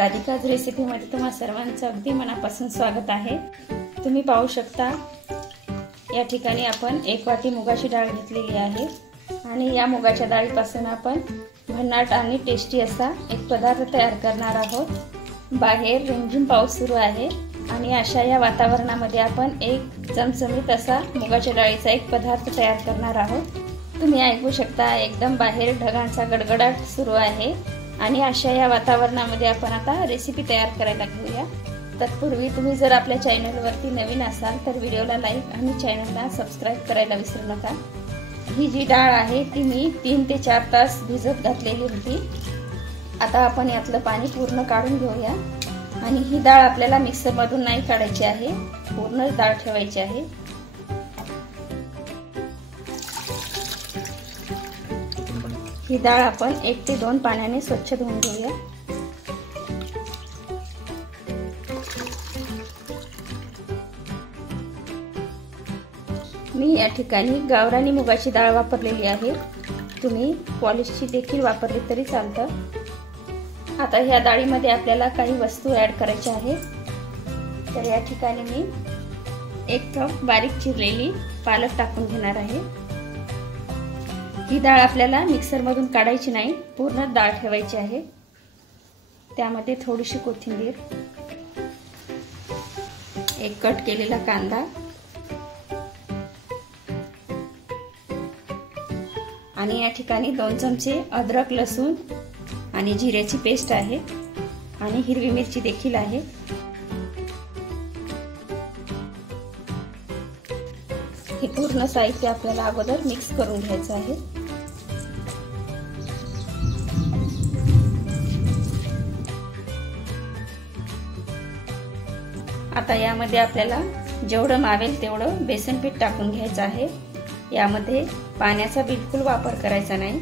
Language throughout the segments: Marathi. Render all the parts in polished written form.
राधिकाज रेसिपीमध्ये तुम्हा सर्वांचं अगदी मनापासून स्वागत आहे। तुम्ही पाहू शकता या ठिकाणी आपण 1 वाटी मुगाची डाळ घेतलेली आहे आणि या मुगाच्या डाळीपासून आपण भन्नाट आणि टेस्टी असा एक पदार्थ तयार करणार आहोत। बाहेर रिमझिम पाऊस सुरू आहे आणि अशा या वातावरणामध्ये आपण एक चमचमीत असा मुगाच्या डाळीचा एक पदार्थ तयार करणार आहोत। तुम्ही ऐकू शकता एकदम बाहेर ढगांचा गडगडाट सुरू आहे आणि अशा या वातावरणामध्ये आपण आता रेसिपी तयार करायला घेऊया। तत्पूर्वी तुम्ही जर आपल्या चॅनलवरती नवीन असाल तर व्हिडिओला लाईक आणि चॅनलला सबस्क्राइब करायला विसरू नका। ही जी डाळ आहे ती मी 3 ते 4 तास भिजत घातलेली होती। आता आपण यातलं पाणी पूर्ण काढून घेऊया आणि ही डाळ आपल्याला मिक्सर मधून नाही काढायची आहे, पूर्ण डाळ ठेवायची आहे। ही डाळ आपण 1 ते 2 पाण्याने स्वच्छ धुवून घेऊया। मी या ठिकाणी गावरानी मुगाची डाळ वापरलेली आहे, तुम्ही पॉलिशची देखील वापरली तरी चालतं। आता ह्या डाळीमध्ये आपल्याला काही वस्तू ऍड करायच्या आहेत। तर या ठिकाणी मी 1 कप बारीक चिरलेली पालक टाकून घेणार आहे। ही डाळ आपल्याला मिक्सर मधून काढायची नाही, पूर्ण डाळ ठेवायची आहे। त्यामध्ये थोडीशी कोथिंबीर, 1 कट केलेला कांदा आणि या ठिकाणी 2 चमचे अद्रक लसूण आणि जिऱ्याची पेस्ट आहे आणि हिरवी मिरची देखील आहे। हे पूर्ण साहित्य आपल्याला अगोदर मिक्स करून घ्यायचं आहे। आता यामध्ये आपल्याला जेवढं मावेल तेवढं बेसन पीठ टाकून घ्यायचं आहे। यामध्ये पाण्याचा बिलकुल वापर करायचा नाही,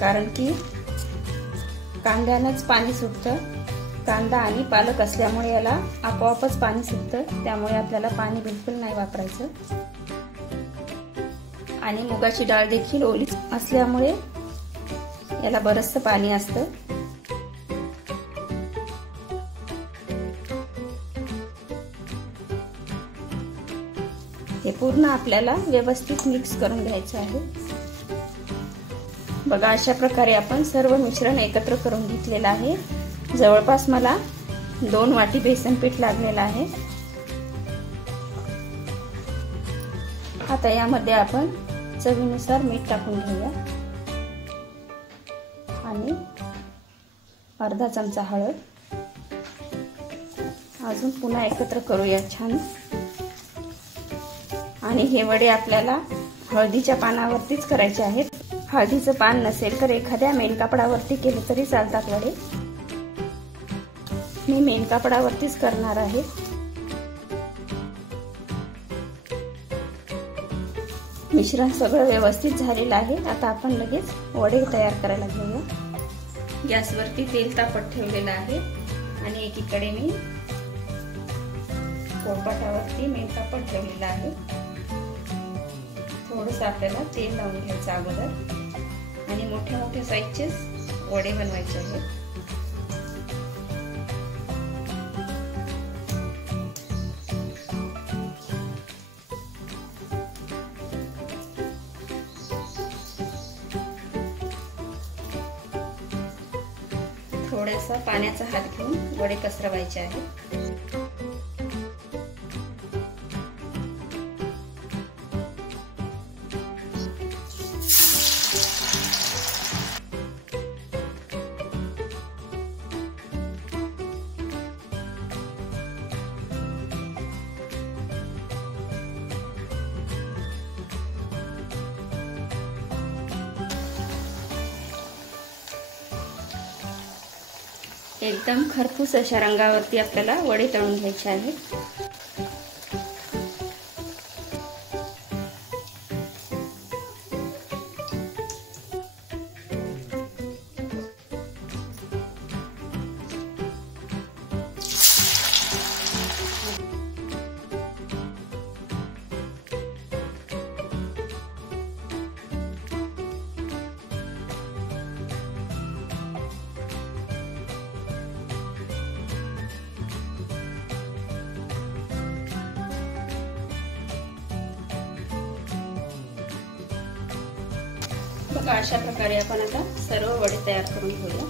कारण की कांद्यानंच पाणी सुटतं। कांदा आणि पालक असल्यामुळे याला आपोआपच पाणी सुटतं, त्यामुळे आपल्याला पाणी बिलकुल नाही वापरायचं। आणि मुगाची डाळ देखील ओली असल्यामुळे याला बरंचसं पाणी असतं। हे पूर्ण आपल्याला व्यवस्थित मिक्स करून घ्यायचं आहे। बघा अशा प्रकारे आपण सर्व मिश्रण एकत्र करून घेतलेलं आहे। जवळपास मला 2 वाटी बेसन पीठ लागलेलं आहे। आता यामध्ये आपण चवीनुसार मीठ टाकून घेऊया आणि अर्धा चमचा हळद। अजून पुन्हा एकत्र करूया छान। आणि हे वडे आपल्याला हळदीच्या पानावरतीच करायचे आहेत। हळदीचं पान नसेल तर एखाद्या मेन कापडावरती केले तरी चालतात वडे। मी मेन कापडावरतीच करणार आहे। मिश्रण सगळं व्यवस्थित झालेलं आहे। आता आपण लगेच वडे तयार करायला घेऊया। गॅसवरती तेल तापत ठेवलेलं आहे आणि एकीकडे मी पोळपाटावरती मेन कापड ठेवलेलं आहे। थोडंसं आपल्याला तेल लावून घ्यायचं अगोदर आणि मोठ्या मोठ्या साईजचे वडे बनवायचे आहेत। थोडासा पाण्याचा हात घेऊन वडे पसरवायचे आहेत। एकदम खरपूस अशा रंगावरती आपल्याला वडे तळून घ्यायचे आहेत। बघा अशा प्रकारे आपण आता सर्व वडे तयार करून घेऊया।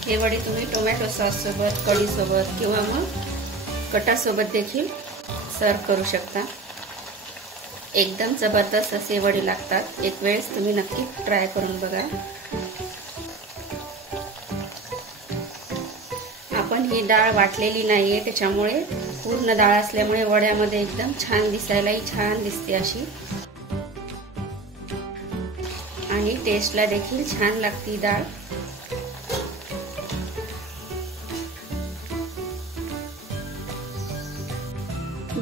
हे वडे तुम्ही टोमॅटो सॉस सोबत, कढी सोबत किंवा मग कटासोबत देखील सर्व करू शकता। एकदम जबरदस्त असे वडे लागतात। एक वेळेस तुम्ही नक्की ट्राय करून बघा। आपण ही डाळ वाटलेली नाहीये, त्याच्यामुळे पूर्ण डाळ असल्यामुळे वड्यामध्ये एकदम छान दिसायलाही छान दिसते अशी, आणि टेस्टला देखील छान लागते डाळ।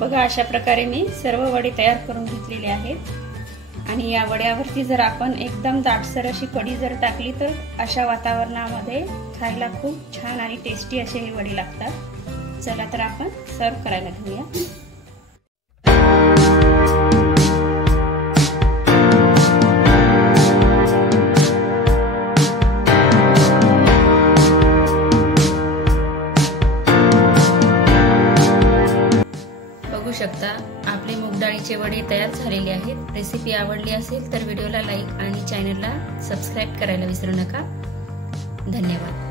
बघा अशा प्रकारे मी सर्व वडे तयार करून घेतलेले आहेत। आणि या वड्यावरती जर आपण एकदम दाटसर अशी कढी जर टाकली तर अशा वातावरणामध्ये खायला खूप छान आणि टेस्टी असे हे वडे लागतात। चला तर आपण सर्व करायला घेऊया। बघू शकता आपले मूग डाळीचे वडे तयार झालेले आहेत। रेसिपी आवडली असेल तर व्हिडिओला लाईक आणि चॅनलला सबस्क्राईब करायला विसरू नका। धन्यवाद।